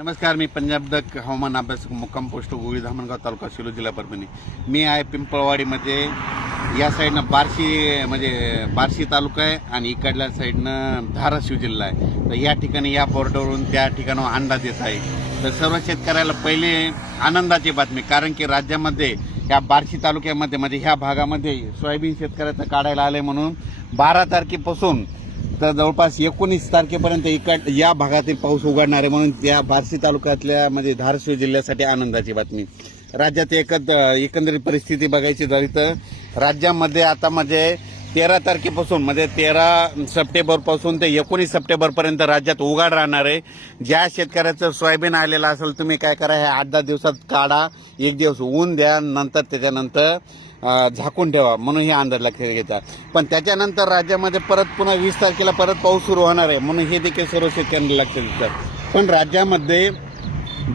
नमस्कार मी पंजाब दक हवामान अभ्यासक मुक्काम पोस्ट गोळी धामणगाव तालुका शिलो जिल्हा परभणी मी आहे पिंपळवाडीमध्ये या साईडनं बार्शी म्हणजे बार्शी तालुका आहे आणि इकडल्या साईडनं धाराशिव जिल्हा आहे तर या ठिकाणी या बोर्डवरून त्या ठिकाणावर अंदाज येत आहे तर सर्व शेतकऱ्याला पहिले आनंदाची बातमी कारण की राज्यामध्ये या बार्शी तालुक्यामध्ये म्हणजे ह्या भागामध्ये सोयाबीन शेतकऱ्याचं काढायला आले म्हणून बारा तारखेपासून तर जवळपास एकोणीस तारखेपर्यंत इकड या भागातील पाऊस उघडणार आहे म्हणून या बार्शी तालुक्यातल्या म्हणजे धारशिव जिल्ह्यासाठी आनंदाची बातमी राज्यात एकत एकंदरीत परिस्थिती बघायची झाली तर राज्यामध्ये आता म्हणजे तेरा तारखेपासून म्हणजे तेरा सप्टेंबरपासून ते एकोणीस सप्टेंबरपर्यंत राज्यात उघाड राहणार आहे ज्या शेतकऱ्याचं सोयाबीन आलेलं असेल तुम्ही काय करा हे आठ दहा दिवसात काढा एक दिवस ऊन द्या नंतर त्याच्यानंतर झाकून ठेवा म्हणून हे अंदाज लक्षात घेतात पण त्याच्यानंतर राज्यामध्ये परत पुन्हा वीस तारखेला परत पाऊस सुरू होणार आहे म्हणून हे देखील सर्व शेतकऱ्यांना लक्षात देतात पण राज्यामध्ये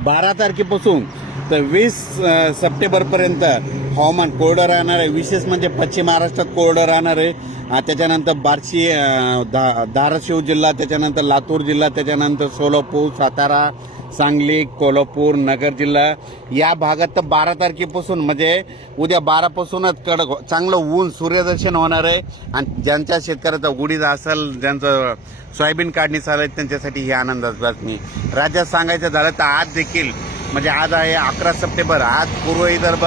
बारा तारखेपासून तर वीस सप्टेंबरपर्यंत हवामान कोरडं राहणार आहे विशेष म्हणजे पश्चिम महाराष्ट्रात कोरडं राहणार आहे त्याच्यानंतर बार्शी दा धाराशिव जिल्हा त्याच्यानंतर लातूर जिल्हा त्याच्यानंतर सोलापूर सातारा सांगली कोल्हापूर नगर जिल्हा या भागात तर बारा तारखेपासून म्हणजे उद्या बारापासूनच कडक चांगलं ऊन सूर्यदर्शन होणार आहे आणि ज्यांच्या शेतकऱ्याचा उडीद असेल ज्यांचं सोयाबीन काढणी चालू आहे त्यांच्यासाठी ही आनंदाची बातमी राज्यात सांगायचं झालं तर आज देखील म्हणजे आज आहे अकरा सप्टेंबर आज पूर्व विदर्भ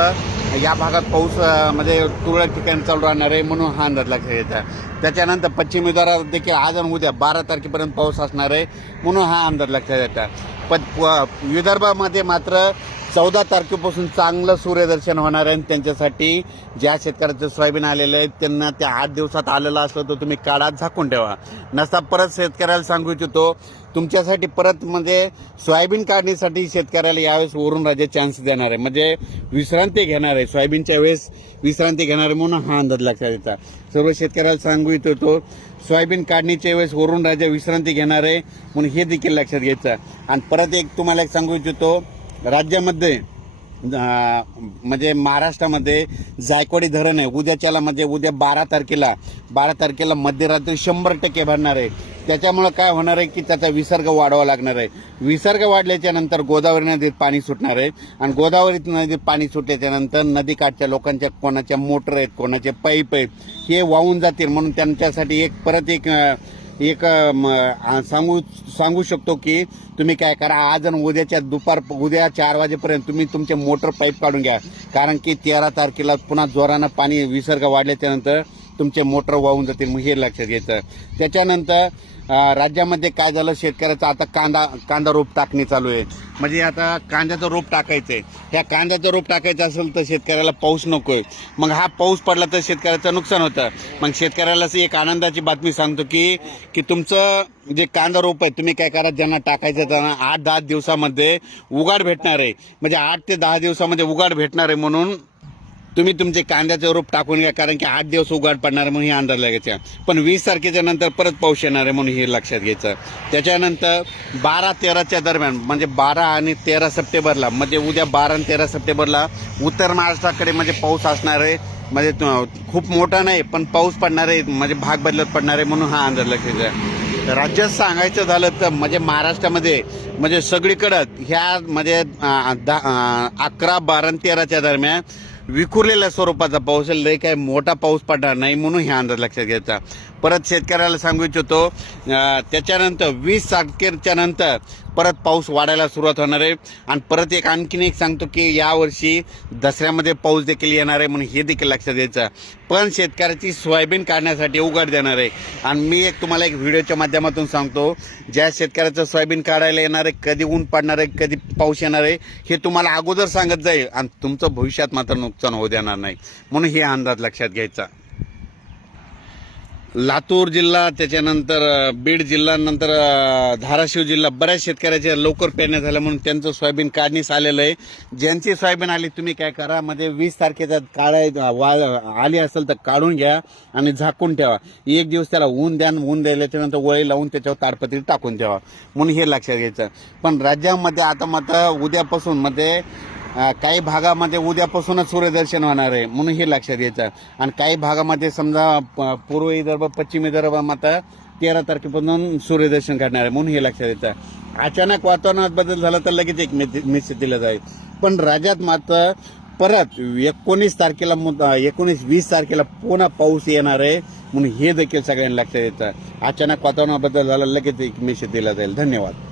या भागात पाऊस म्हणजे तुरळक ठिकाणी चालू राहणार आहे म्हणून हा अंदाज लक्षात येतात त्याच्यानंतर पश्चिम विदर्भात देखील आज आणि उद्या बारा तारखेपर्यंत पाऊस असणार आहे म्हणून हा अंदाज लक्षात येतात पण विदर्भामध्ये मात्र चौदा तारखेपासून चांगलं सूर्यदर्शन होणार आहे आणि त्यांच्यासाठी ज्या शेतकऱ्याचं सोयाबीन आलेलं आहे त्यांना त्या आठ दिवसात आलेलं असलं तर तुम्ही काळात झाकून ठेवा नसता परत शेतकऱ्याला सांगू इच्छितो तुमच्यासाठी परत म्हणजे सोयाबीन काढणीसाठी शेतकऱ्याला यावेळेस वरून राजा चान्स देणार आहे म्हणजे विश्रांती घेणार आहे सोयाबीनच्या वेळेस विश्रांती घेणार आहे म्हणून हा अंदाज लक्षात येता सर्व शेतकऱ्याला सांगू इच्छितो सोयाबीन काढणीच्या वेळेस वरून राजा विश्रांती घेणार आहे म्हणून हे देखील लक्षात घ्यायचं आणि परत एक तुम्हाला एक सांगू इच्छितो राज्यामध्ये म्हणजे महाराष्ट्रामध्ये जायकवाडी धरण आहे उद्याच्याला म्हणजे उद्या बारा तारखेला बारा तारखेला मध्यरात्री शंभर टक्के भरणार आहे त्याच्यामुळं काय होणार आहे की त्याचा विसर्ग वाढवा लागणार आहे विसर्ग वाढल्याच्या नंतर गोदावरी नदीत पाणी सुटणार आहे आणि गोदावरी नदीत पाणी सुटल्याच्या नंतर नदीकाठच्या लोकांच्या कोणाच्या मोटर आहेत कोणाचे पाईप आहेत हे वाहून जातील म्हणून त्यांच्यासाठी एक परत एक एक सांगू सांगू शकतो की तुम्ही काय करा आज आणि उद्याच्या दुपार उद्या चार वाजेपर्यंत तुम्ही तुमचे मोटर पाईप काढून घ्या कारण की तेरा तारखेला पुन्हा जोरानं पाणी विसर्ग वाढल्याच्यानंतर तुमचे मोटर वाहून जातील मग हे लक्षात घ्यायचं त्याच्यानंतर राज्यामध्ये काय झालं शेतकऱ्याचा आता कांदा कांदा रोप टाकणे चालू आहे म्हणजे आता कांद्याचं रोप टाकायचं आहे ह्या कांद्याचं रोप टाकायचं असेल तर शेतकऱ्याला पाऊस नको आहे मग हा पाऊस पडला तर शेतकऱ्याचं नुकसान होतं मग शेतकऱ्याला असं एक आनंदाची बातमी सांगतो की की तुमचं जे कांदा रोप आहे तुम्ही काय करा ज्यांना टाकायचं त्यांना आठ दहा दिवसामध्ये उगाड भेटणार आहे म्हणजे आठ ते दहा दिवसामध्ये उगाड भेटणार आहे म्हणून तुम्ही तुमचे कांद्याचं रूप टाकून घ्या कारण की आठ दिवस उघाड पडणार म्हणून हे अंदाज लागायचं पण वीस तारखेच्या नंतर परत पाऊस येणार आहे म्हणून हे लक्षात घ्यायचं त्याच्यानंतर बारा तेराच्या दरम्यान म्हणजे बारा आणि तेरा सप्टेंबरला म्हणजे उद्या बारा आणि तेरा सप्टेंबरला उत्तर महाराष्ट्राकडे म्हणजे पाऊस असणार आहे म्हणजे खूप मोठा नाही पण पाऊस पडणार आहे म्हणजे भाग बदलत पडणार आहे म्हणून हा अंदाज लक्षात घ्या राज्यात सांगायचं झालं तर म्हणजे महाराष्ट्रामध्ये म्हणजे सगळीकडं ह्या म्हणजे दहा अकरा बारा तेराच्या दरम्यान विखुरलेल्या स्वरूपाचा पाऊस लय काय मोठा पाऊस पडणार नाही म्हणून हे अंदाज लक्षात घ्यायचा परत शेतकऱ्याला सांगू इच्छितो त्याच्यानंतर वीस तारखेच्या नंतर परत पाऊस वाढायला सुरुवात होणार आहे आणि परत एक आणखीन एक सांगतो की यावर्षी दसऱ्यामध्ये पाऊस देखील येणार आहे म्हणून हे देखील लक्षात द्यायचं पण शेतकऱ्याची सोयाबीन काढण्यासाठी उघड देणार आहे आणि मी एक तुम्हाला एक व्हिडिओच्या माध्यमातून सांगतो ज्या शेतकऱ्याचं सोयाबीन काढायला येणार आहे कधी ऊन पडणार आहे कधी पाऊस येणार आहे हे तुम्हाला अगोदर सांगत जाईल आणि तुमचं भविष्यात मात्र नुकसान होऊ देणार नाही म्हणून हे अंदाज लक्षात घ्यायचा लातूर जिल्हा त्याच्यानंतर बीड जिल्हा नंतर धाराशिव जिल्हा बऱ्याच शेतकऱ्याच्या लवकर पेरण्या झाल्या म्हणून त्यांचं सोयाबीन काढणीस आलेलं आहे ज्यांची सोयाबीन आली तुम्ही काय करा म्हणजे वीस तारखेचा काळा वा आली असेल तर काढून घ्या आणि झाकून ठेवा एक दिवस त्याला ऊन द्या ऊन त्याच्यानंतर वळी लावून त्याच्यावर ताडपत्री टाकून ठेवा म्हणून हे लक्षात घ्यायचं पण राज्यामध्ये आता मात्र उद्यापासून मध्ये काही भागामध्ये उद्यापासूनच सूर्यदर्शन होणार आहे म्हणून हे लक्षात घ्यायचं आणि काही भागामध्ये समजा पूर्व विदर्भ पश्चिम मात्र तेरा तारखेपासून सूर्यदर्शन करणार आहे म्हणून हे लक्षात घ्यायचं अचानक वातावरणात बदल झाला तर लगेच एक मेसेज दिला जाईल पण राज्यात मात्र परत एकोणीस तारखेला मुद्दा एकोणीस वीस तारखेला पुन्हा पाऊस येणार आहे म्हणून हे देखील सगळ्यांना लक्षात येतं अचानक वातावरणाबद्दल झालं लगेच एक मेसेज दिला जाईल धन्यवाद